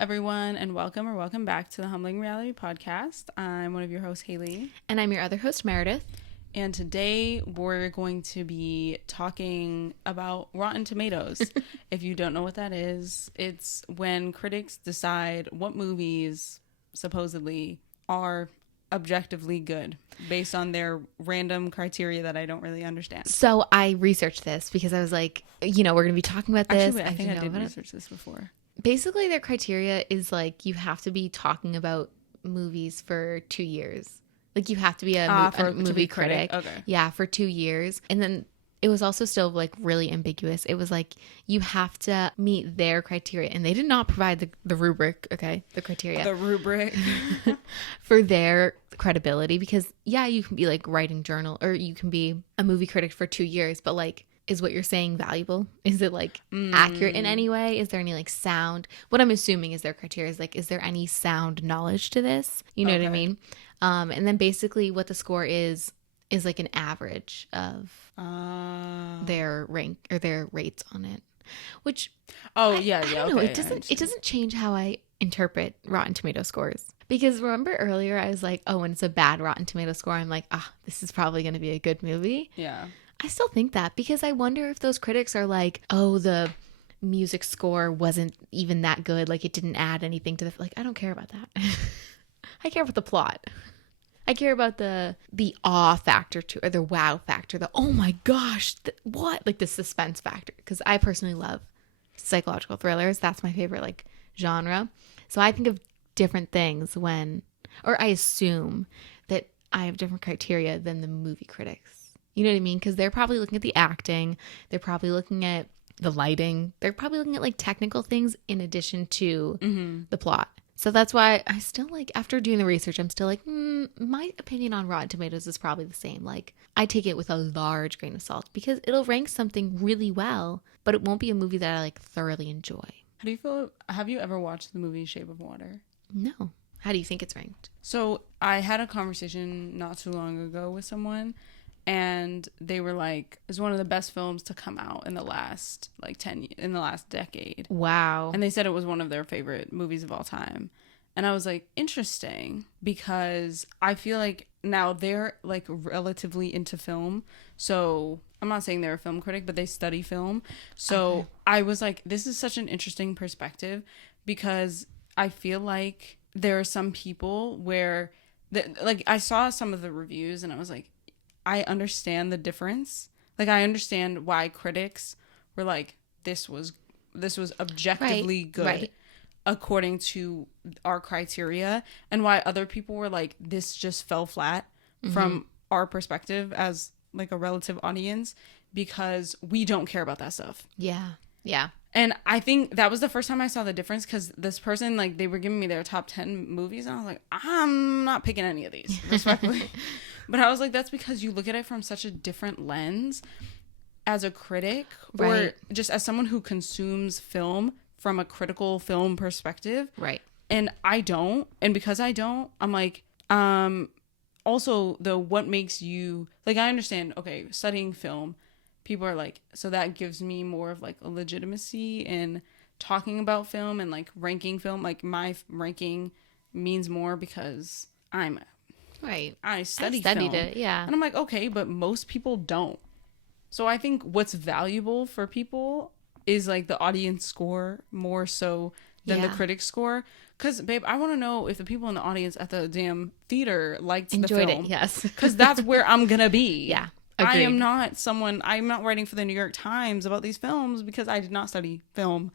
everyone, and welcome back to the Humbling Reality Podcast. I'm one of your hosts, Haley. And I'm your other host, Meredith. And today we're going to be talking about Rotten Tomatoes. If you don't know what that is, it's when critics decide what movies supposedly are objectively good based on their random criteria that I don't really understand. So I researched this because I was like, we're going to be talking about this. Actually, I think I did research this before. Basically, their criteria is like you have to be talking about movies for 2 years. Like you have to be a movie critic. Okay. Yeah, for 2 years. And then it was also still like really ambiguous. It was like you have to meet their criteria. And they did not provide the rubric, okay, the criteria. The rubric. for their credibility. Because, yeah, you can be like writing journal or you can be a movie critic for 2 years. But like, is what you're saying valuable? Is it like accurate in any way? Is there any like sound? What I'm assuming is their criteria is like, is there any sound knowledge to this? You know what I mean? And then basically what the score is like an average of their rank or their rates on it. Which I don't know. It doesn't change how I interpret Rotten Tomato scores. Because remember earlier I was like, oh, when it's a bad Rotten Tomato score, I'm like, this is probably going to be a good movie. Yeah. I still think that because I wonder if those critics are like, oh, the music score wasn't even that good. Like it didn't add anything to like, I don't care about that. I care about the plot. I care about the awe factor too, or the wow factor, the, oh my gosh, what? Like the suspense factor. Because I personally love psychological thrillers. That's my favorite like genre. So I think of different things or I assume that I have different criteria than the movie critics. You know what I mean? Because they're probably looking at the acting. They're probably looking at the lighting. They're probably looking at like technical things in addition to the plot. So that's why I still like, after doing the research, I'm still like, my opinion on Rotten Tomatoes is probably the same. Like I take it with a large grain of salt because it'll rank something really well, but it won't be a movie that I like thoroughly enjoy. How do you feel? Have you ever watched the movie Shape of Water? No. How do you think it's ranked? So I had a conversation not too long ago with someone. And they were like, it's one of the best films to come out in the last in the last decade. Wow. And they said it was one of their favorite movies of all time. And I was like, interesting, because I feel like now they're like relatively into film. So I'm not saying they're a film critic, but they study film. So I was like, this is such an interesting perspective because I feel like there are some people where like I saw some of the reviews and I was like, I understand the difference. Like I understand why critics were like, this was objectively good according to our criteria, and why other people were like, this just fell flat from our perspective as like a relative audience because we don't care about that stuff. Yeah. Yeah. And I think that was the first time I saw the difference because this person, like, they were giving me their top 10 movies and I was like, I'm not picking any of these, respectfully. But I was like, that's because you look at it from such a different lens as a critic or just as someone who consumes film from a critical film perspective. Right. And I don't. And because I don't, I'm like, also, what makes you, like, I understand, okay, studying film, people are like, so that gives me more of like a legitimacy in talking about film and like ranking film. Like my ranking means more because I studied film. it, yeah. And I'm like, okay, but most people don't. So I think what's valuable for people is like the audience score more so than the critic score. Because, babe, I want to know if the people in the audience at the damn theater enjoyed the film. It, yes. Because that's where I'm going to be. Yeah. Agreed. I'm not writing for the New York Times about these films because I did not study film.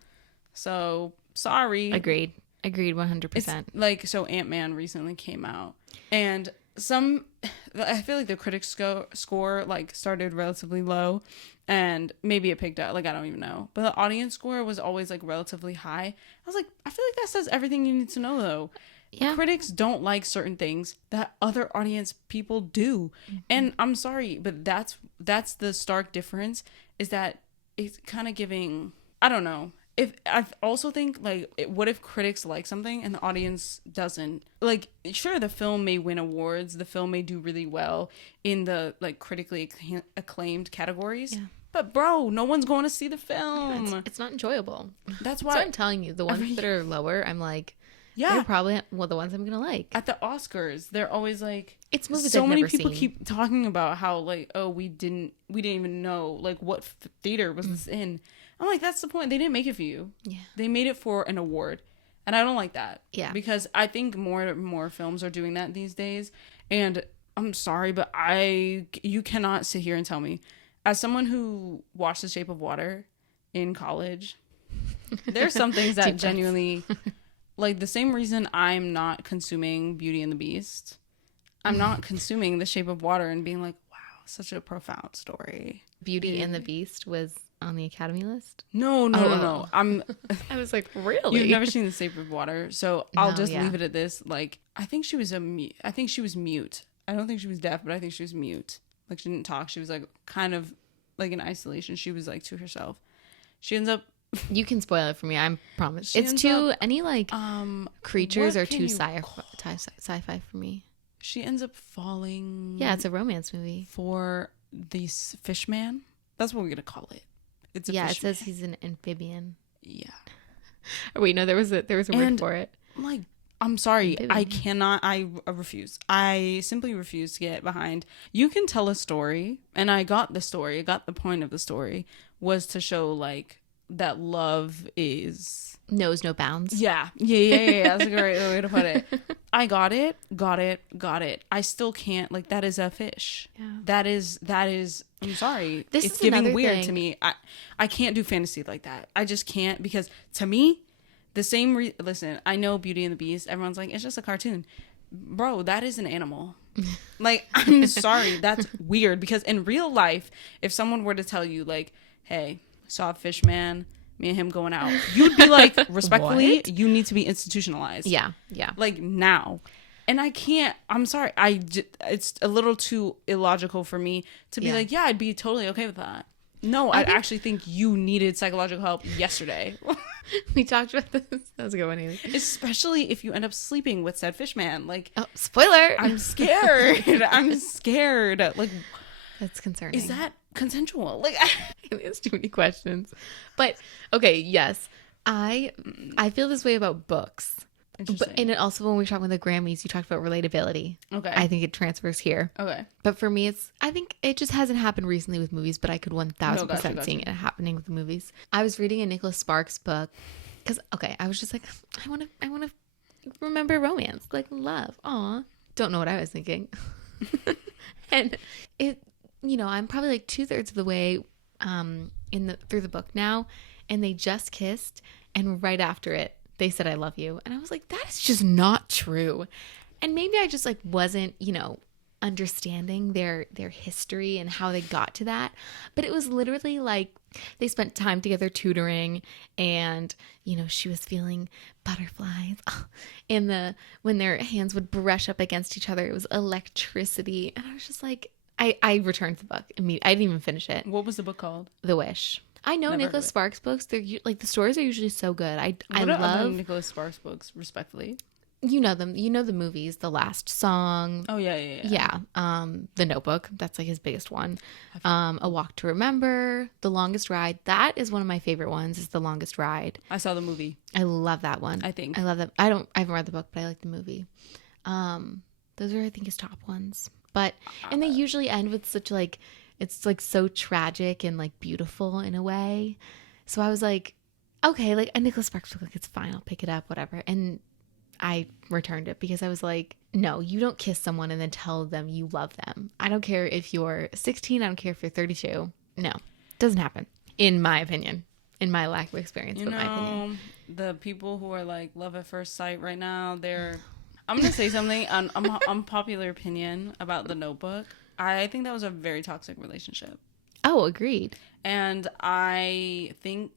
So, sorry. Agreed 100%. It's like, so Ant-Man recently came out. And I feel like the critics score like started relatively low and maybe it picked up, like I don't even know, but the audience score was always like relatively high. I was like, I feel like that says everything you need to know though. Yeah. Critics don't like certain things that other audience people do. And I'm sorry, but that's the stark difference, is that it's kind of giving, I don't know. If I also think, like, what if critics like something and the audience doesn't? Like, sure, the film may win awards, the film may do really well in the like critically acclaimed categories, But bro, no one's going to see the Yeah, film. it's not enjoyable. That's So why I'm telling you, the ones that are lower, I'm like, they're probably the ones I'm gonna like. At the Oscars, they're always like, it's movies so I've many never people seen. keep talking about how like, oh, we didn't even know like what theater was this in. I'm like, that's the point. They didn't make it for you. Yeah. They made it for an award. And I don't like that. Yeah. Because I think more films are doing that these days. And I'm sorry, but you cannot sit here and tell me, as someone who watched The Shape of Water in college, there's some things that genuinely, like the same reason I'm not consuming Beauty and the Beast, I'm not consuming The Shape of Water and being like, wow, such a profound story. Beauty and the Beast was on the Academy list? No. I was like, really? You've never seen The Shape of Water, so I'll just leave it at this. Like, I think she was mute. I think she was mute. I don't think she was deaf, but I think she was mute. Like, she didn't talk. She was like kind of like in isolation. She was like to herself. She ends up. You can spoil it for me. I promise. It's too any like creatures are too sci-fi for me. She ends up falling. Yeah, it's a romance movie for the fish man. That's what we're gonna call it. It's a fish it says he's an amphibian. Yeah. Wait, no, there was a word for it. Like, I'm sorry, amphibian. I cannot. I refuse. I simply refuse to get behind. You can tell a story, and I got the story. I got the point of the story was to show like that love knows no bounds. Yeah. That's a great way to put it. I got it. I still can't, like, that is a fish. Yeah. That is, I'm sorry. It's giving weird to me. I can't do fantasy like that. I just can't, because to me, the same, listen, I know Beauty and the Beast. Everyone's like, it's just a cartoon. Bro, that is an animal. Like, I'm sorry. That's weird, because in real life, if someone were to tell you, like, hey, saw a fish man, me and him going out, you'd be like, respectfully, you need to be institutionalized. Yeah. Like, now. And I can't, I'm sorry, it's a little too illogical for me to be like, yeah, I'd be totally okay with that. No, I actually think you needed psychological help yesterday. We talked about this. That was a good one, Haley. Especially if you end up sleeping with said fish man. Like, oh, spoiler! I'm scared. Like, that's concerning. Is that consensual? Like, there's too many questions. But okay, yes, I feel this way about books. And it also, when we talked about the Grammys, you talked about relatability. Okay. I think it transfers here. Okay. But for me, I think it just hasn't happened recently with movies, but I could 1000% seeing it happening with movies. I was reading a Nicholas Sparks book because, I was just like, I want to remember romance, like love. Aw. Don't know what I was thinking. And it, I'm probably like 2/3 of the way through the book now, and they just kissed, and right after it, they said, I love you. And I was like, that is just not true. And maybe I just like wasn't, understanding their history and how they got to that. But it was literally like they spent time together tutoring, and, she was feeling butterflies. And when their hands would brush up against each other, it was electricity. And I was just like, I returned the book immediately. I didn't even finish it. What was the book called? The Wish. I know Nicholas Sparks books. They're like, the stories are usually so good. I love Nicholas Sparks books, respectfully. You know them. You know the movies. The Last Song. Oh yeah. The Notebook. That's like his biggest one. A Walk to Remember. The Longest Ride. That is one of my favorite ones. Is The Longest Ride. I saw the movie. I love that one. I love that. I haven't read the book, but I like the movie. Those are, I think, his top ones. But and they usually end with such like, it's like so tragic and like beautiful in a way. So I was like, okay, like a Nicholas Sparks book, like, it's fine, I'll pick it up, whatever. And I returned it because I was like, no, you don't kiss someone and then tell them you love them. I don't care if you're 16, I don't care if you're 32. No, doesn't happen, in my opinion, in my lack of experience. My opinion. The people who are like love at first sight right now, I'm gonna say something on unpopular opinion about The Notebook. I think that was a very toxic relationship. Oh, agreed. And I think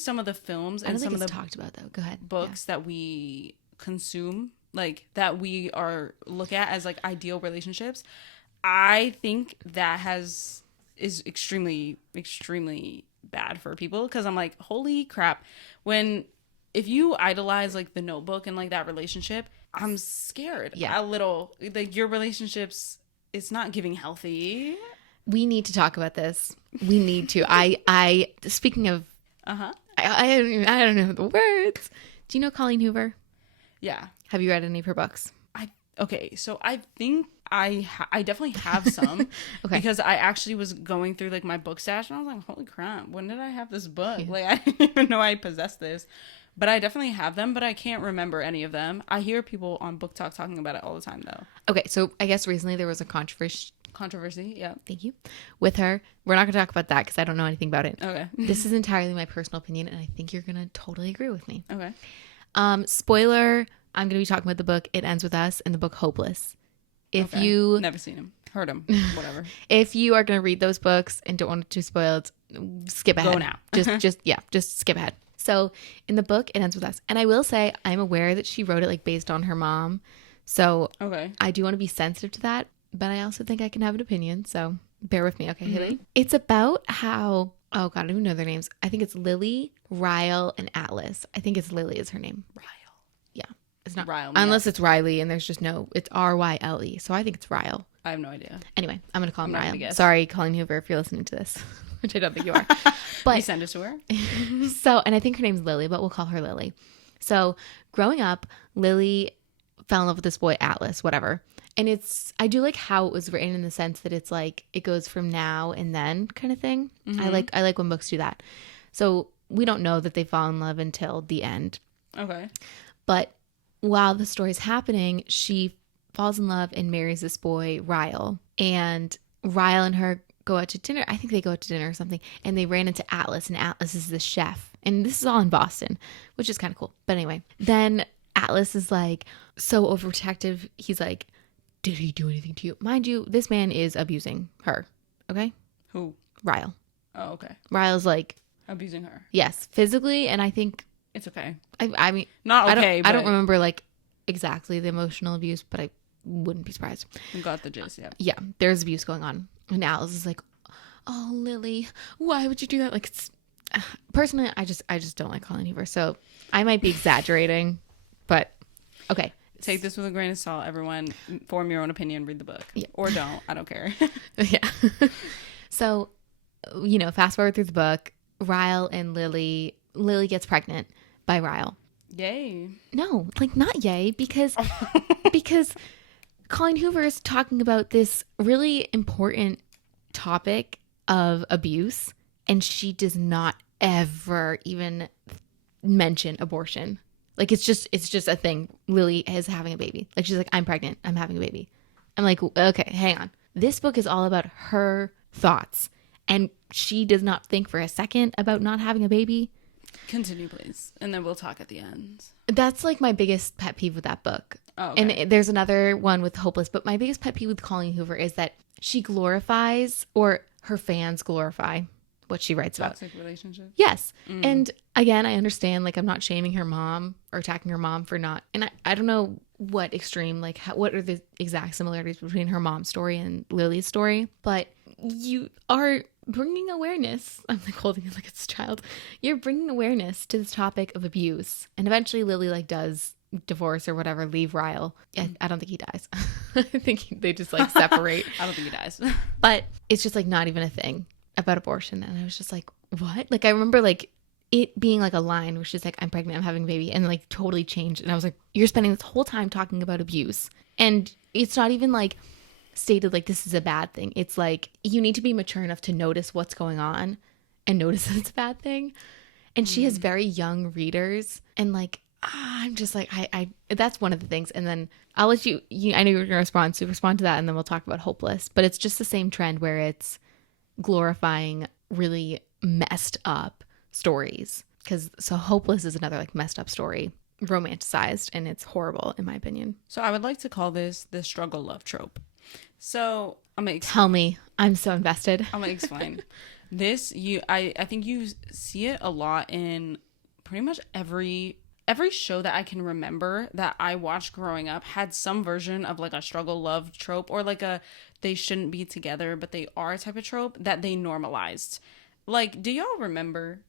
some of the films and some of the talked about though. Go ahead. Books that we consume, like that we look at as like ideal relationships, I think that is extremely, extremely bad for people, because I'm like, holy crap, if you idolize like The Notebook and like that relationship, I'm scared. A little, like, your relationships, it's not giving healthy. We need to talk about this. We need to. I speaking of, Uh-huh. I don't know the words. Do you know Colleen Hoover? Yeah. Have you read any of her books? Okay, so I think I definitely have some. Okay. Because I actually was going through like my book stash and I was like, holy crap, when did I have this book? Yeah. Like I didn't even know I possessed this. But I definitely have them, but I can't remember any of them. I hear people on Book Talk talking about it all the time though. Okay, so I guess recently there was a controversy. Yeah. Thank you. With her. We're not going to talk about that because I don't know anything about it. Okay. This is entirely my personal opinion, and I think you're going to totally agree with me. Okay. Spoiler, I'm going to be talking about the book It Ends With Us and the book Hopeless. If Okay. you Never seen him. Heard him. Whatever. if you are going to read those books and don't want it too spoiled, skip ahead. Go now. just skip ahead. So in the book, It Ends With Us. And I will say, I'm aware that she wrote it like based on her mom. So Okay. I do want to be sensitive to that, but I also think I can have an opinion. So bear with me, okay, Haley? It's about how, oh God, I don't even know their names. I think it's Lily, Ryle, and Atlas. I think it's Lily is her name. Ryle. Yeah. It's not Ryle. unless it's Riley and there's just no, it's Ryle. So I think it's Ryle. I have no idea. Anyway, I'm going to call him I'm not gonna Ryle. guess. Sorry, Colleen Hoover, if you're listening to this, which I don't think you are. We But send it to her. so, and I think her name's Lily, but we'll call her Lily. So growing up, Lily fell in love with this boy, Atlas, whatever. And I do like how it was written in the sense that it's like, it goes from now and then kind of thing. I like when books do that. So we don't know that they fall in love until the end. Okay. But while the story's happening, she falls in love and marries this boy, Ryle. And Ryle and her go out to dinner. I think they go out to dinner or something. And they ran into Atlas, and Atlas is the chef. And this is all in Boston, which is kind of cool. But anyway, then Atlas is like so overprotective. He's like, did he do anything to you? Mind you, this man is abusing her. Okay? Who? Ryle. Oh, okay. Ryle's like, Abusing her. yes, physically. And I think, It's okay. I mean, Not okay, I don't but remember like exactly the emotional abuse, but I wouldn't be surprised. we got the gist, yeah. Yeah, there's abuse going on. And Alice is like, oh, Lily, why would you do that? Like, it's personally, I just don't like Colleen Hoover. So I might be exaggerating, but okay. Take this with a grain of salt, everyone. Form your own opinion, read the book. Yeah. Or don't. I don't care. Yeah. So, fast forward through the book, Ryle and Lily gets pregnant by Ryle. Yay. No, like not yay, because Colleen Hoover is talking about this really important topic of abuse, and she does not ever even mention abortion. Like it's just a thing. Lily is having a baby. Like she's like, I'm pregnant. I'm having a baby. I'm like, okay, hang on. This book is all about her thoughts, and she does not think for a second about not having a baby. Continue, please. And then we'll talk at the end. That's like my biggest pet peeve with that book. Oh, okay. And there's another one with Hopeless, but my biggest pet peeve with Colleen Hoover is that she glorifies, or her fans glorify, what she writes about. Toxic relationship. Yes. And again, I understand, like, I'm not shaming her mom or attacking her mom for not, and I don't know what extreme, like, what are the exact similarities between her mom's story and Lily's story, but you are bringing awareness. I'm like holding it like it's a child. You're bringing awareness to this topic of abuse. And eventually Lily like does divorce or whatever, leave Ryle. I don't think he dies. I think they just like separate. I don't think he dies. But it's just like not even a thing about abortion. And I was just like, what? Like I remember like it being like a line where she's like, I'm pregnant, I'm having a baby, and like totally changed. And I was like, you're spending this whole time talking about abuse. And it's not even like stated like this is a bad thing. It's like you need to be mature enough to notice what's going on and notice that it's a bad thing. And she has very young readers, and like I'm just like I that's one of the things. And then I'll let you I know you're gonna respond to that, and then we'll talk about Hopeless. But it's just the same trend where it's glorifying really messed up stories, because so Hopeless is another like messed up story, romanticized, and it's horrible in my opinion. So I would like to call this the struggle love trope. So I'm gonna Tell me, I'm so invested. I'm gonna explain. This I think you see it a lot in pretty much every show that I can remember that I watched growing up had some version of like a struggle love trope, or like a they shouldn't be together but they are type of trope that they normalized. Like, do y'all remember?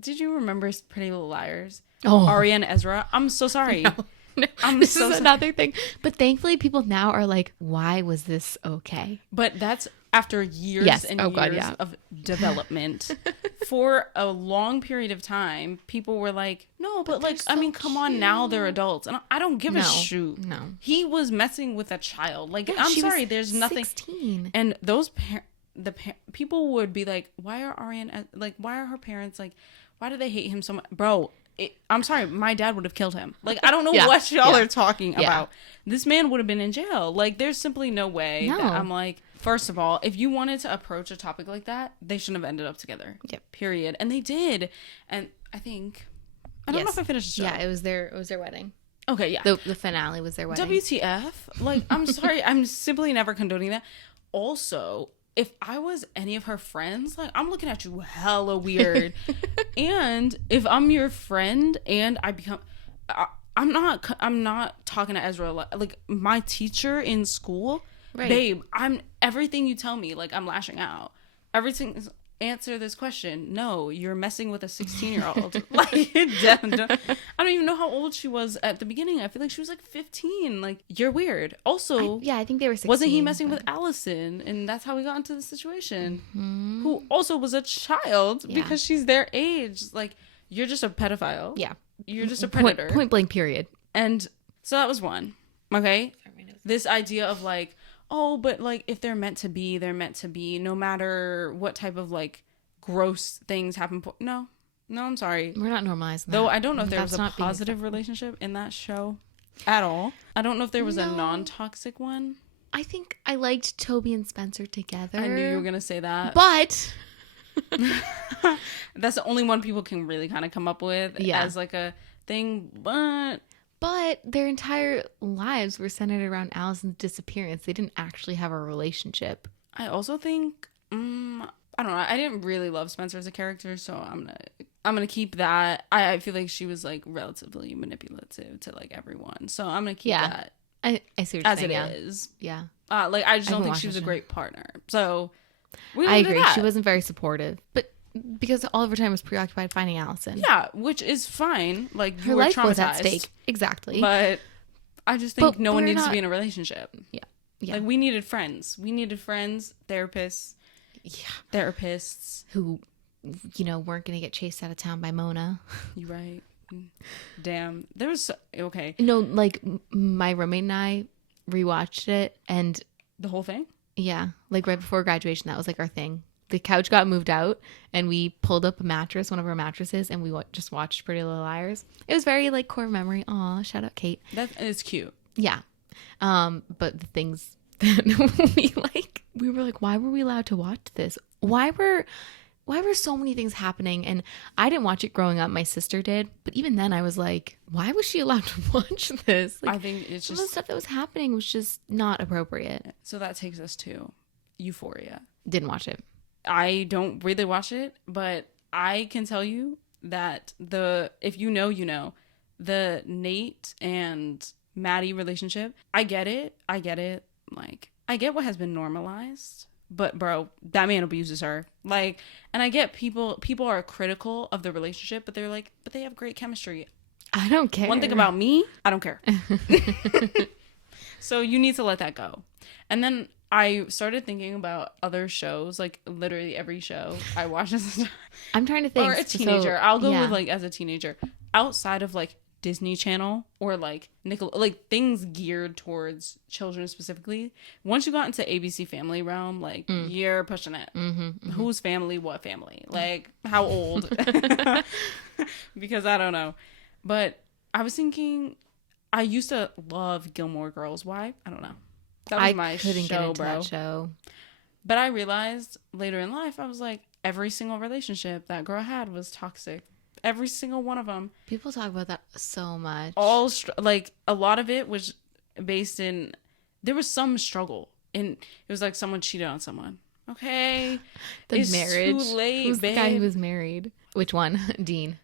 Did you remember Pretty Little Liars? Oh, Arya and Ezra. I'm so sorry. No, This is another thing. But thankfully people now are like, why was this okay? But that's after years Yes. and Oh, God, years yeah. of development. For a long period of time, people were like, no, but like, they're I mean, so come on, now they're cute. adults. And I don't give a No. shoot. No. He was messing with a child. Like, Yeah, I'm she was sorry, there's nothing. 16. And those people would be like, why are Ariane, like, why are her parents, like, why do they hate him so much? Bro, I'm sorry, my dad would have killed him. Like, I don't know Yeah. what y'all Yeah. are talking Yeah. about. This man would have been in jail. Like, there's simply no way No. that I'm like, first of all, if you wanted to approach a topic like that, they shouldn't have ended up together. Yep. Period. And they did. And I don't know if I finished the show. Yeah, it was their wedding. Okay, yeah. The finale was their wedding. WTF? Like, I'm sorry, I'm simply never condoning that. Also, if I was any of her friends, like, I'm looking at you hella weird. And if I'm your friend and I become, I'm not talking to Ezra like my teacher in school, Right. babe. Everything you tell me, like, I'm lashing out. Everything is, answer this question. No, you're messing with a 16-year-old. Like, I don't even know how old she was at the beginning. I feel like she was like 15. Like, you're weird. Also, I think they were 16. wasn't he messing with Allison? And that's how we got into the situation. Who also was a child because she's their age. Like, you're just a pedophile. Yeah. You're just a predator. Point blank, period. And so that was one. Okay? This idea of like, oh, but like if they're meant to be, they're meant to be, no matter what type of like gross things happen. No, I'm sorry. We're not normalizing that. Though I don't know if there That's was a not being positive relationship in that show at all. I don't know if there was a non-toxic one. I think I liked Toby and Spencer together. I knew you were going to say that. But that's the only one people can really kind of come up with as like a thing. But their entire lives were centered around Allison's disappearance. They didn't actually have a relationship. I also think I don't know. I didn't really love Spencer as a character, so I'm gonna keep that. I feel like she was like relatively manipulative to like everyone, so I'm gonna keep that. I see what you're as saying. it is. Yeah. Like I just don't think she was a great partner. So I agree. She wasn't very supportive, but because all of her time was preoccupied finding Allison. Yeah, which is fine. Like, her you were life traumatized. was at stake. Exactly. But I just think no one needs to be in a relationship. Yeah. Yeah. Like, we needed friends. We needed friends, therapists. Yeah. Therapists. Who, weren't going to get chased out of town by Mona. You right. Damn. There was... Okay. No, like, my roommate and I rewatched it, and... The whole thing? Yeah. Like, right before graduation, that was, like, our thing. The couch got moved out, and we pulled up a mattress, one of our mattresses, and we just watched Pretty Little Liars. It was very, like, core memory. Aw, shout out Kate. That is cute. Yeah. But the things that we were like, why were we allowed to watch this? Why were so many things happening? And I didn't watch it growing up. My sister did. But even then I was like, why was she allowed to watch this? Like, I think it's some just... of the stuff that was happening was just not appropriate. So that takes us to Euphoria. Didn't watch it. I don't really watch it, but I can tell you that if you know, the Nate and Maddie relationship, I get it. Like, I get what has been normalized, but bro, that man abuses her. Like, and I get people are critical of the relationship, but they're like, but they have great chemistry. I don't care. One thing about me, I don't care. So you need to let that go. And then I started thinking about other shows, like literally every show I watch as a I'm trying to think. or a teenager. I'll go yeah. with like as a teenager, outside of like Disney Channel or like like things geared towards children specifically. Once you got into ABC Family realm, like you're pushing it. Whose family? What family? Like how old? Because I don't know. But I was thinking, I used to love Gilmore Girls. Why? I don't know. That was my couldn't show, get into bro. that show. But I realized later in life, I was like, every single relationship that girl had was toxic. Every single one of them. People talk about that so much. Like a lot of it was based in, there was some struggle. And it was like someone cheated on someone. Okay. The marriage. Too late, Who's babe. the guy who was married? Which one? Dean.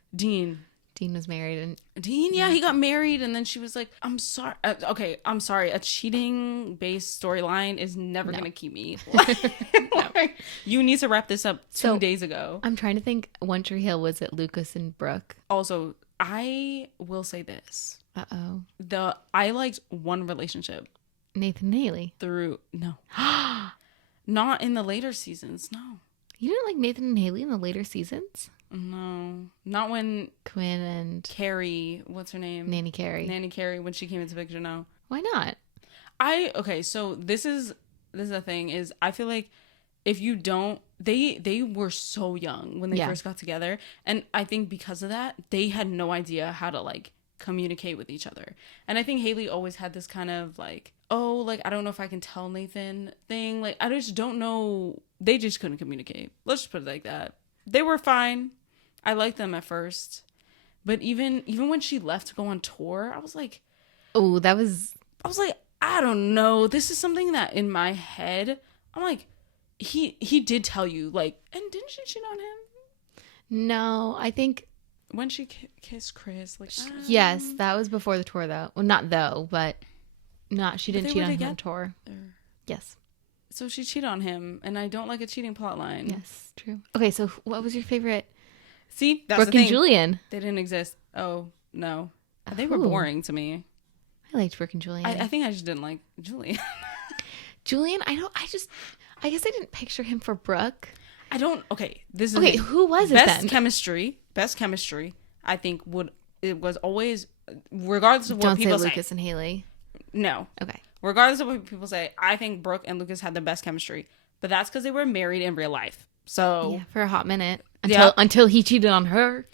Dean was married, and Dean, yeah, he got married, and then she was like, "I'm sorry." Okay, I'm sorry. A cheating-based storyline is never gonna keep me. Like, you need to wrap this up 2 days ago. I'm trying to think. One Tree Hill, was it Lucas and Brooke? Also, I will say this: Uh-oh. I liked one relationship Nathan and Haley. through no. Not in the later seasons. No. You didn't like Nathan and Haley in the later seasons? No. Not when Quinn and Carrie, what's her name? Nanny Carey. Nanny Carey, when she came into the picture, no. Why not? Okay, so this is the thing is I feel like if you don't, they were so young when they first got together, and I think because of that they had no idea how to like communicate with each other. And I think Haley always had this kind of like, oh, like I don't know if I can tell Nathan thing, like I just don't know, they just couldn't communicate. Let's just put it like that. They were fine. I liked them at first, but even when she left to go on tour, I was like, I don't know. This is something that in my head, I'm like, he did tell you, like, and didn't she cheat on him? No, I think when she kissed Chris, like, yes, that was before the tour, though. Well, not though, but not. She didn't cheat on him on tour. Yes. So she cheated on him, and I don't like a cheating plotline. Yes, true. Okay, so what was your favorite? See, that's Brooke the thing. and Julian. They didn't exist. Oh no, they were boring to me. I liked Brooke and Julian. I think I just didn't like Julian. Julian, I guess I didn't picture him for Brooke. I don't. Okay, this is okay. Who was it best then? Best chemistry. I think it was always, regardless of what Don't people say say. Lucas and Haley. No. Okay. Regardless of what people say, I think Brooke and Lucas had the best chemistry, but that's because they were married in real life. So yeah, for a hot minute until he cheated on her.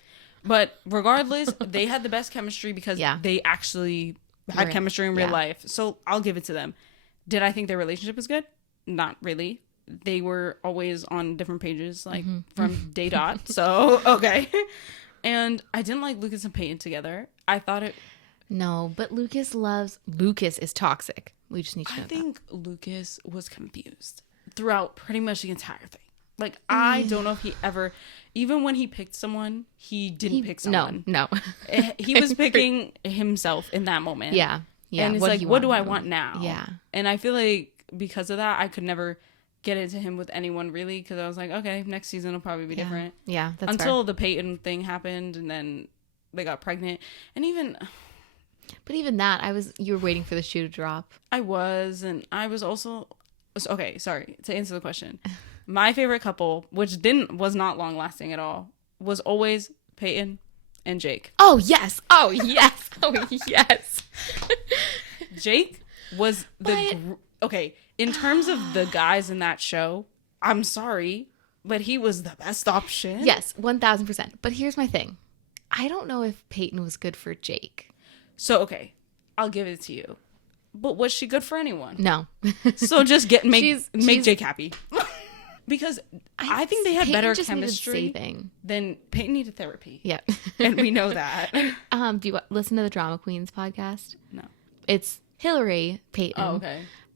But regardless, they had the best chemistry because they actually had chemistry in real life. So I'll give it to them. Did I think their relationship was good? Not really. They were always on different pages, like from day dot. So, okay. And I didn't like Lucas and Peyton together. I thought it... No, but Lucas is toxic. We just need to know I think Lucas was confused throughout pretty much the entire thing. Like, I don't know if he ever... Even when he picked someone, he didn't pick someone. No. He was picking himself in that moment. Yeah. And it's like, what do I want now? Yeah. And I feel like because of that, I could never get into him with anyone really, because I was like, okay, next season will probably be different. Yeah, that's until fair. The Peyton thing happened, and then they got pregnant, and but even that, you were waiting for the shoe to drop. I was also okay. Sorry, to answer the question, my favorite couple, which was not long lasting at all, was always Peyton and Jake. Oh yes! Oh yes! Oh yes! Jake was okay. In terms of the guys in that show, I'm sorry, but he was the best option. Yes, 1000%. But here's my thing. I don't know if Peyton was good for Jake. So, okay, I'll give it to you. But was she good for anyone? No. So just make Jake happy. Because I think they had Peyton better just chemistry than Peyton needed therapy. Yeah. And we know that. Do you listen to the Drama Queens podcast? No. It's Hillary, Peyton,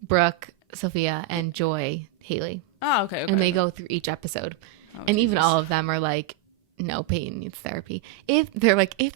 Brooke, Sophia, and Joy, Haley. Oh, okay. And they go through each episode. And even all of them are like, no, Peyton needs therapy. If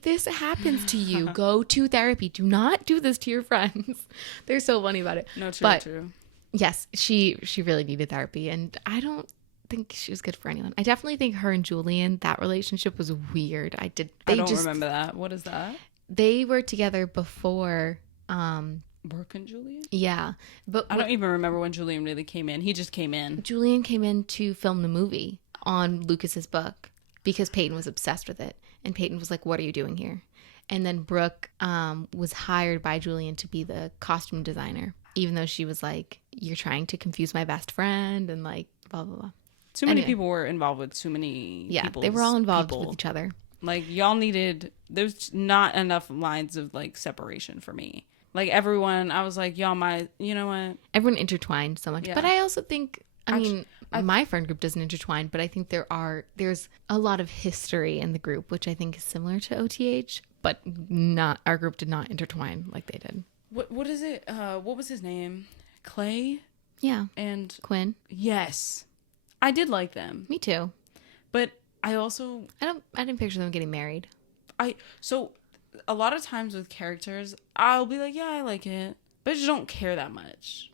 this happens to you, go to therapy. Do not do this to your friends. They're so funny about it. No, true. Yes, she really needed therapy, and I don't think she was good for anyone. I definitely think her and Julian, that relationship was weird. I don't remember that. What is that? They were together before Brooke and Julian? Yeah. But I don't even remember when Julian really came in. He just came in. Julian came in to film the movie on Lucas's book because Peyton was obsessed with it. And Peyton was like, what are you doing here? And then Brooke was hired by Julian to be the costume designer, even though she was like, you're trying to confuse my best friend and like, blah, blah, blah. Too many people were involved with too many people. They were all involved with each other. Like, there's not enough lines of like separation for me. Like, everyone, I was like, you know what? Everyone intertwined so much. Yeah. But I also think, my friend group doesn't intertwine, but I think there's a lot of history in the group, which I think is similar to OTH, but our group did not intertwine like they did. What is it? What was his name? Clay? Yeah. And Quinn? Yes. I did like them. Me too. But I didn't picture them getting married. So a lot of times with characters, I'll be like, yeah, I like it, but I just don't care that much.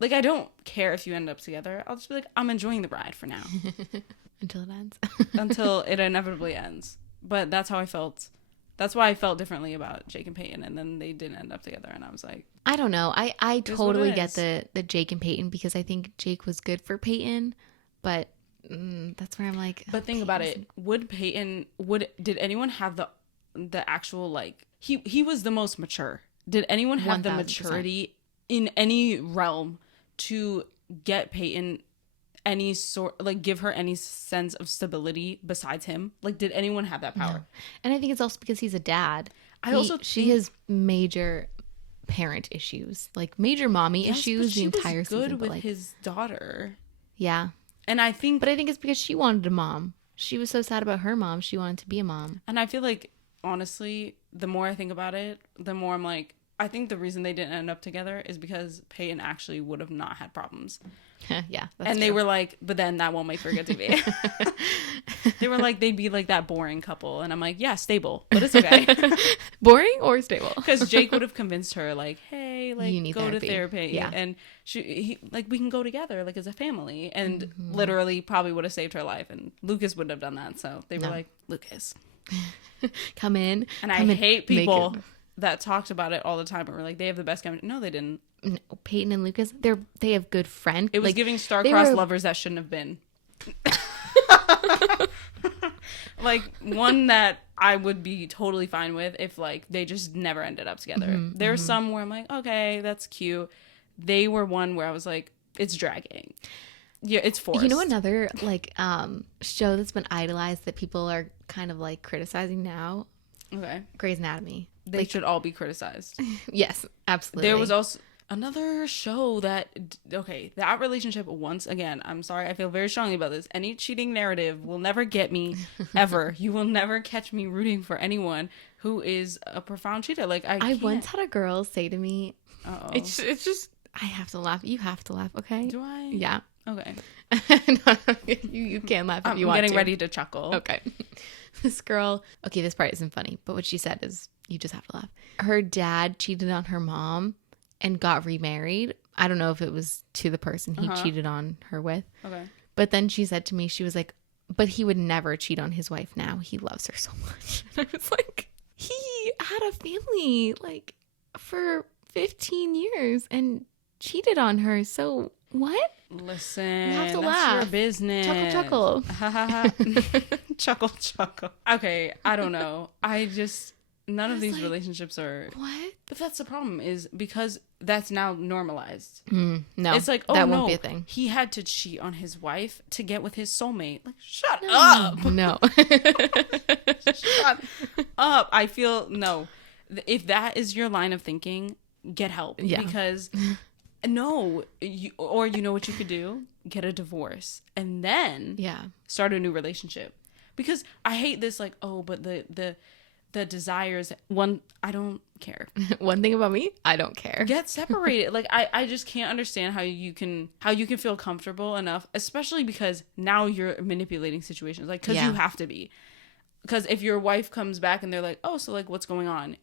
Like, I don't care if you end up together. I'll just be like, I'm enjoying the ride for now. Until it ends. Until it inevitably ends. But that's how I felt That's why I felt differently about Jake and Peyton, and then they didn't end up together, and I was like, I don't know. I is what totally it get is. the Jake and Peyton because I think Jake was good for Peyton, but that's where I'm like, But think about it. Did anyone have the actual, like, he was the most mature. Did anyone have the 1000%. maturity in any realm to get Peyton any sort, like, give her any sense of stability besides him? Like, did anyone have that power? No. And I think it's also because he's a dad. She Think, has major parent issues, like major mommy yes, but issues the she was entire good season. But with like, his daughter. yeah. And I think But I think it's because she wanted a mom. She was so sad about her mom. She wanted to be a mom. And I feel like, honestly, the more I think about it, the more I'm like, I think the reason they didn't end up together is because Peyton actually would have not had problems. Yeah, that's And true. they were like, but then that won't make for good TV. They were like, they'd be like that boring couple. And I'm like, yeah, stable, but it's okay. Boring or stable? Because Jake would have convinced her, like, hey, like, You need go therapy. to therapy. Yeah. And like, we can go together, like, as a family. And literally probably would have saved her life. And Lucas wouldn't have done that. So they were like, Lucas. Come in. And I hate people that talked about it all the time and were like, they have the best chemistry. No, they didn't. No, Peyton and Lucas, they have good friends. It was like, giving star-crossed lovers that shouldn't have been. Like, one that I would be totally fine with if, like, they just never ended up together. There's some where I'm like, okay, that's cute. They were one where I was like, it's dragging. Yeah, it's forced. You know, another like show that's been idolized that people are kind of like criticizing now? Okay. Grey's Anatomy. They should all be criticized. Yes, absolutely. There was also another show that, okay, that relationship, once again, I'm sorry, I feel very strongly about this. Any cheating narrative will never get me, ever. You will never catch me rooting for anyone who is a profound cheater. Like, I once had a girl say to me, uh-oh. it's just, I have to laugh. You have to laugh, okay? Do I? Yeah. Okay. No, you can laugh if you want to. I'm getting ready to chuckle. Okay. This girl, okay, this part isn't funny, but what she said is, you just have to laugh. Her dad cheated on her mom and got remarried. I don't know if it was to the person he cheated on her with. Okay. But then she said to me, she was like, but he would never cheat on his wife now. He loves her so much. And I was like, he had a family like for 15 years and cheated on her. So what? Listen, You have to that's laugh. your business. Chuckle. Ha ha ha. Chuckle. Okay, I don't know. None of these like, relationships are. What? But that's the problem, is because that's now normalized. No, It's like, oh that no, won't be a thing. he had to cheat on his wife to get with his soulmate. Like, shut up. No. Shut up. I feel, no. If that is your line of thinking, get help. Yeah. Because, no. Or you know what you could do? Get a divorce. And then start a new relationship. Because I hate this, like, oh, but the desires, I don't care. One thing about me, I don't care. Get separated. Like, I just can't understand how you can feel comfortable enough, especially because now you're manipulating situations, like, because you have to be. Because if your wife comes back and they're like, oh, so, like, what's going on,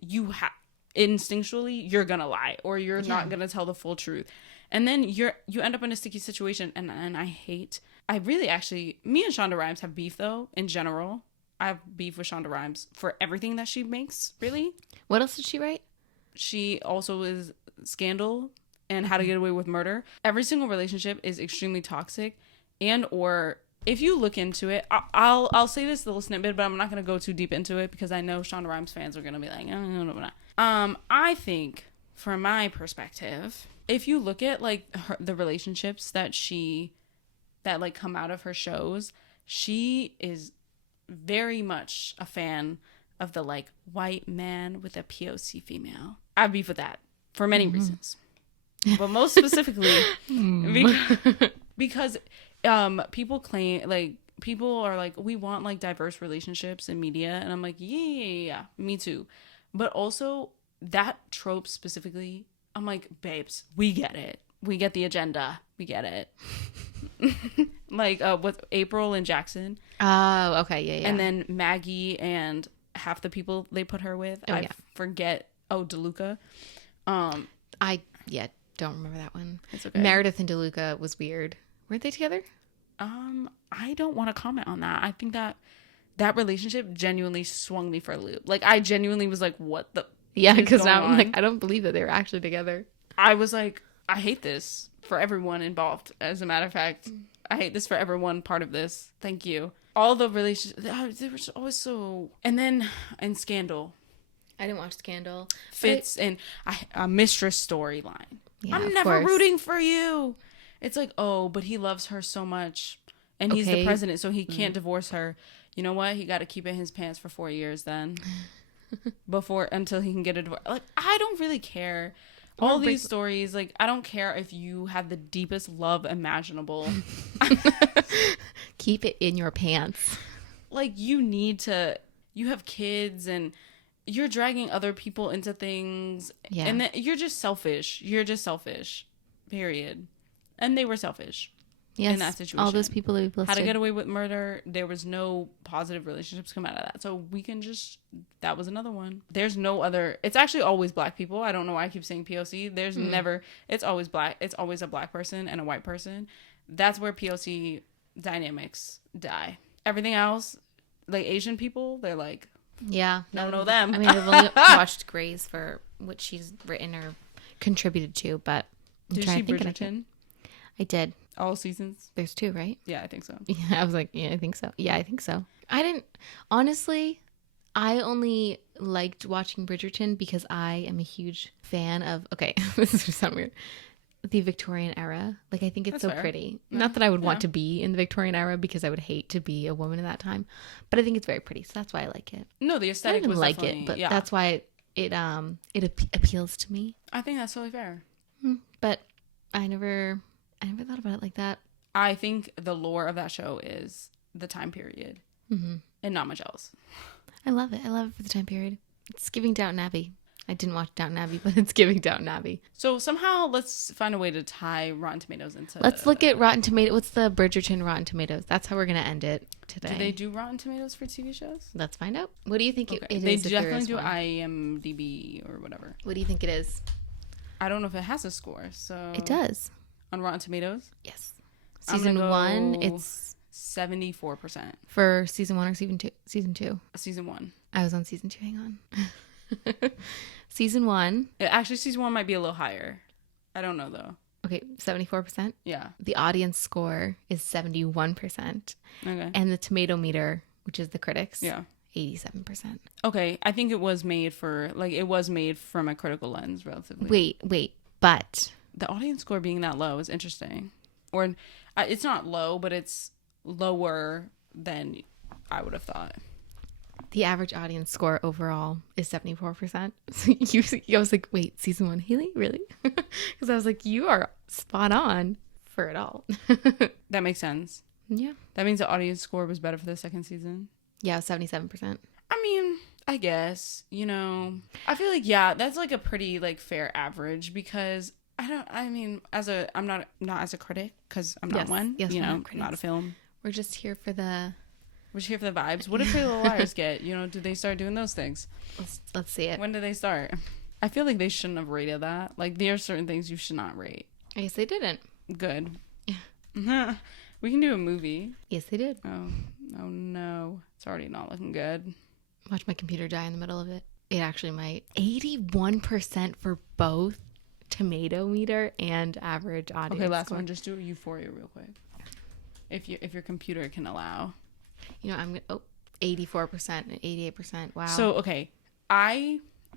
instinctually you're gonna lie, or you're not gonna tell the full truth, and then you end up in a sticky situation. And I really, actually, me and Shonda Rhimes have beef, though. In general, I have beef with Shonda Rhimes for everything that she makes, really. What else did she write? She also is Scandal and How to Get Away with Murder. Every single relationship is extremely toxic, and or if you look into it, I'll say this little snippet, but I'm not going to go too deep into it because I know Shonda Rhimes fans are going to be like, no. I think, from my perspective, if you look at, like, the relationships that like come out of her shows, she is very much a fan of the, like, white man with a POC female. I have beef with that for many reasons, but most specifically because people claim, like, people are like, we want, like, diverse relationships in media, and I'm like, yeah, me too. But also, that trope specifically, I'm like, babes, we get it. We get the agenda. We get it. Like, with April and Jackson. Oh, okay, yeah. And then Maggie and half the people they put her with. Forget. Oh, DeLuca. I don't remember that one. It's okay. Meredith and DeLuca was weird. Weren't they together? I don't want to comment on that. I think that that relationship genuinely swung me for a loop. Like, I genuinely was like, what the Yeah, is because going now I'm on? like, I don't believe that they were actually together. I was like, I hate this for everyone involved. As a matter of fact, I hate this for everyone part of this. Thank you. All the relationships, they were always so. And then, and Scandal I didn't watch Scandal. fits in a mistress storyline. Yeah, I'm of never course. rooting for you. It's like, oh, but he loves her so much. And he's the Okay. president, so he can't divorce her. You know what? He got to keep it in his pants for 4 years then. Until he can get a divorce. Like, I don't really care. All these stories, like, I don't care if you have the deepest love imaginable. Keep it in your pants. Like, you have kids and you're dragging other people into things. Yeah. And then you're just selfish. You're just selfish. Period. And they were selfish. Yes, in that situation. all those people that we've listed. How to Get Away with Murder, there was no positive relationships come out of that. So we can just, that was another one. There's no other, it's actually always black people. I don't know why I keep saying POC. There's never, it's always black. It's always a black person and a white person. That's where POC dynamics die. Everything else, like Asian people, they're like, Yeah. don't know them. I mean, I've only watched Grey's for what she's written or contributed to, but I'm Did trying she to think of it. Bridgerton? I did. All seasons? There's 2, right? Yeah, I think so. Yeah, I was like, yeah, I think so. Yeah, I think so. Honestly, I only liked watching Bridgerton because I am a huge fan of, okay, this is just sound weird, the Victorian era. Like, I think it's That's so fair. pretty. Yeah. Not that I would want Yeah. to be in the Victorian era because I would hate to be a woman in that time, but I think it's very pretty, so that's why I like it. No, the I aesthetic didn't was like definitely, it, but yeah. that's why it appeals to me. I think that's totally fair. But I never thought about it like that. I think the lore of that show is the time period and not much else. I love it. I love it for the time period. It's giving Downton Abbey. I didn't watch Downton Abbey, but it's giving Downton Abbey. So somehow let's find a way to tie Rotten Tomatoes into. Let's look at Rotten Tomatoes. What's the Bridgerton Rotten Tomatoes? That's how we're going to end it today. Do they do Rotten Tomatoes for TV shows? Let's find out. What do you think Okay. it They is? if there definitely is do one? IMDb or whatever. What do you think it is? I don't know if it has a score. So It does. on Rotten Tomatoes. Yes. I'm Season gonna 1, go it's 74% for season 1 or season 2? Season 2. season 1. I was on season 2. Hang on. Season 1. Actually, season 1 might be a little higher. I don't know though. Okay, 74%. Yeah. The audience score is 71%. Okay. And the tomato meter, which is the critics, Yeah. 87%. Okay. I think it was made from a critical lens, relatively. Wait, but The audience score being that low is interesting. Or it's not low, but it's lower than I would have thought. the average audience score overall is 74%. So I was like, wait, season 1, Haley? Really? Because I was like, you are spot on for it all. That makes sense. Yeah. That means the audience score was better for the second season. Yeah, it was 77%. I mean, I guess, I feel like, yeah, that's like a pretty like fair average because I'm not as a critic because I'm not Yes. one, Yes, we're not not a critics. film. We're just here for the... We're just here for the vibes. What did Pretty Little Liars get? Do they start doing those things? Let's see it. When did they start? I feel like they shouldn't have rated that. Like, there are certain things you should not rate. I guess they didn't. Good. We can do a movie. Yes, they did. Oh no. It's already not looking good. Watch my computer die in the middle of it. It actually might. 81% for both tomato meter and average audience Okay, last score. one. Just do Euphoria real quick. If your computer can allow. I'm going to... 84% and 88%. Wow. So, okay.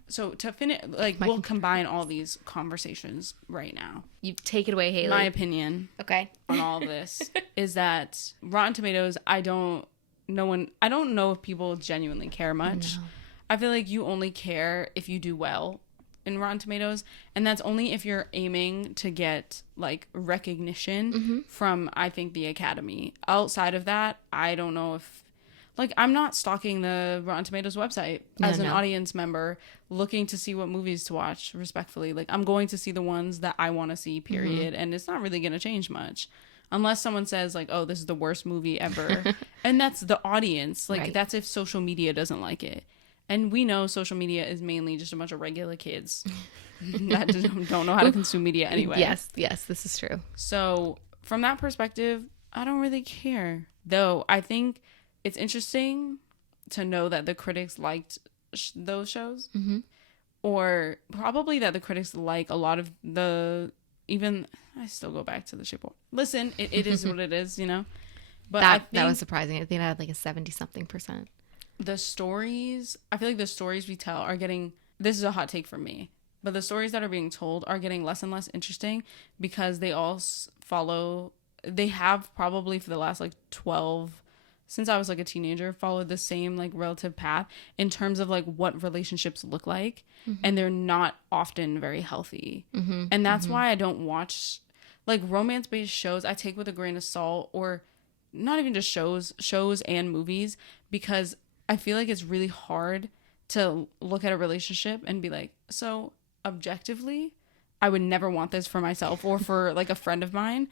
So to finish, we'll combine all these conversations right now. you take it away, Haley. My opinion Okay. on all of this is that Rotten Tomatoes, I don't know if people genuinely care much. No. I feel like you only care if you do well in Rotten Tomatoes, and that's only if you're aiming to get like recognition from, I think, the Academy. Outside of that, I don't know if I'm not stalking the Rotten Tomatoes website as an audience member looking to see what movies to watch, respectfully. Like, I'm going to see the ones that I want to see, period. And it's not really going to change much unless someone says like, oh, this is the worst movie ever. And that's the audience. Like, Right. that's if social media doesn't like it. And we know social media is mainly just a bunch of regular kids that don't know how to consume media anyway. Yes, this is true. So from that perspective, I don't really care. Though I think it's interesting to know that the critics liked those shows, Mm-hmm. or probably that the critics like a lot of the, even, I still go back to the Shape of Water. Listen, it is what it is, you know? But I think That was surprising. I think I had like a 70-something%. the stories, I feel like the stories we tell are getting, this is a hot take from me, but the stories that are being told are getting less and less interesting because they all follow, they have probably for the last like 12, since I was like a teenager, followed the same like relative path in terms of like what relationships look like. Mm-hmm. And they're not often very healthy. Mm-hmm. And that's why I don't watch like romance-based shows. I take with a grain of salt, or not even just shows and movies, because I feel like it's really hard to look at a relationship and be like, so objectively, I would never want this for myself or for like a friend of mine.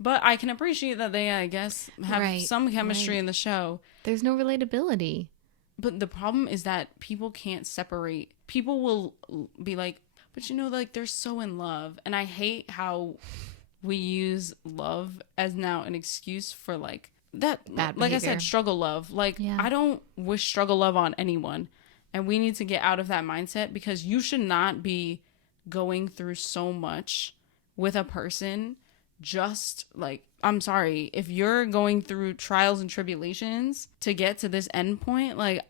But I can appreciate that they, I guess, have some chemistry in the show. There's no relatability. But the problem is that people can't separate. People will be like, but you know, like they're so in love. And I hate how we use love as now an excuse for like that. Bad like behavior. I said, struggle love. Like, Yeah. I don't wish struggle love on anyone. And we need to get out of that mindset, because you should not be going through so much with a person. Just like, I'm sorry, if you're going through trials and tribulations to get to this end point, like,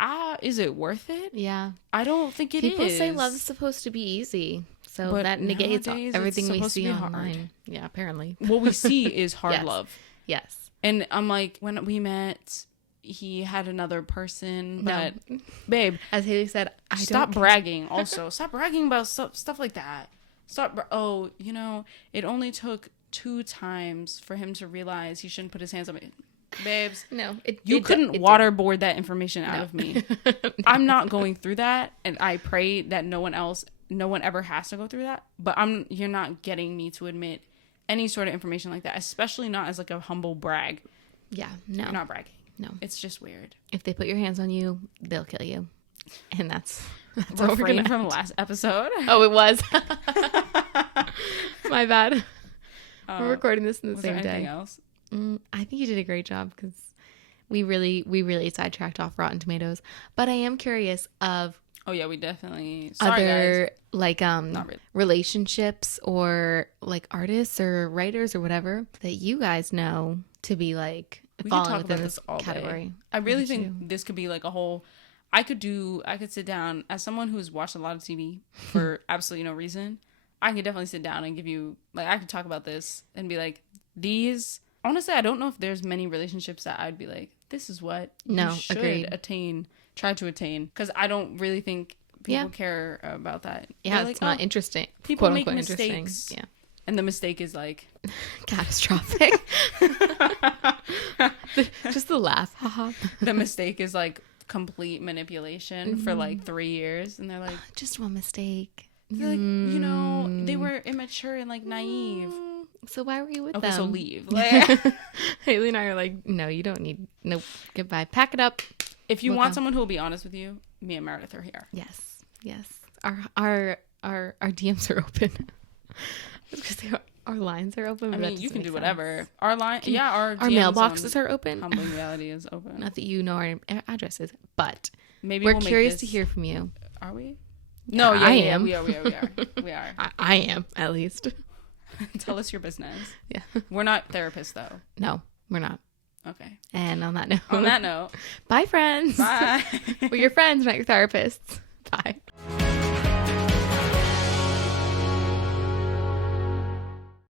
is it worth it? Yeah. I don't think it is. People say love's supposed to be easy. So But that negates nowadays, everything it's we supposed to see be hard. online. Yeah, apparently. What we see is hard Yes. love. Yes. And I'm like, when we met, he had another person, No. but babe, As Haley said, stop bragging. Also, stop bragging about stuff like that. Oh, you know, it only took 2 times for him to realize he shouldn't put his hands on me. Babes, No. you couldn't waterboard that information out of me. I'm not going through that, and I pray that no one ever has to go through that. But you're not getting me to admit any sort of information like that, especially not as like a humble brag. Yeah. No. You're not bragging. No. It's just weird. If they put your hands on you, they'll kill you. And that's what we're Refrain gonna from last episode. Oh, it was. My bad. We're recording this in the Was same there anything day. else? I think you did a great job, because we really sidetracked off Rotten Tomatoes. But I am curious of Oh yeah, we definitely. Sorry, other guys. like Not really. relationships or like artists or writers or whatever that you guys know to be like We could falling talk within about this this all day. category. I really Me think too. this could be like a whole. I could sit down as someone who's watched a lot of TV for absolutely no reason. I could definitely sit down and give you, like, I could talk about this and be like, these. Honestly, I don't know if there's many relationships that I'd be like, this is what No, you should agreed. try to attain. Because I don't really think people Yeah. care about that. Yeah, They're it's like, not "Oh, interesting. people Quote make unquote interesting. mistakes." Yeah. And the mistake is like, Catastrophic. Just the laugh. Haha. the mistake is like complete manipulation for like 3 years. And they're like, Just one mistake. They're like, you know, they were immature and like naive. So why were you with Okay, them? so leave. Like, Haley and I are like, no, you don't need. Nope. Goodbye. Pack it up. if you We'll want go. someone who will be honest with you, me and Meredith are here. Yes. Yes. Our DMs are open. Because our lines are open. I but that mean, you doesn't can do make whatever. sense. Our line, yeah, our Our DMs mailboxes on are open. Humbling Reality is open. Not that you know our addresses, but Maybe we're we'll make curious this- to hear from you. Are we? No, yeah, I yeah, am. we are. We are. I am, at least. Tell us your business. Yeah. We're not therapists, though. No, we're not. Okay. And on that note, On that note, bye, friends. bye. We're your friends, not your therapists. Bye.